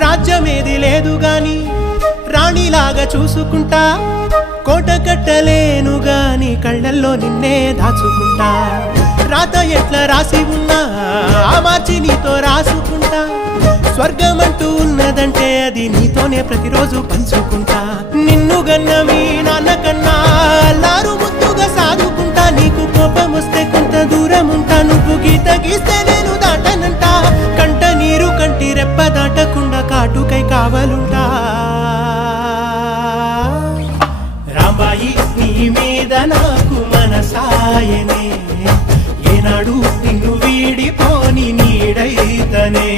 రాజ్యమేది లేదు గాని రాణిలాగా చూసుకుంటా కోట కట్టలేను గాని కళ్ళల్లో నిన్నే దాచుకుంటా రాత ఎట్లా రాసి ఉన్నా ఆ మార్చి నీతో రాసుకుంటా స్వర్గమంటూ ఉన్నదంటే అది నీతోనే ప్రతిరోజు పంచుకుంటా నిన్ను గన్నవి నాన్నకన్నా అల్లారు ముద్దుగా సాదుకుంటా నీకు కోపం వస్తే కొంత దూరం ఉంటా నువ్వు గీత గీస్తే నేను దాటనంట కంట నీరు కంటి రెప్ప దాటకుండా కాటుకై కావలుంటా రాంబాయి నీ మీద నాకు మనసాయనే ఏనాడు నిన్ను వీడిపోని నీడైతనే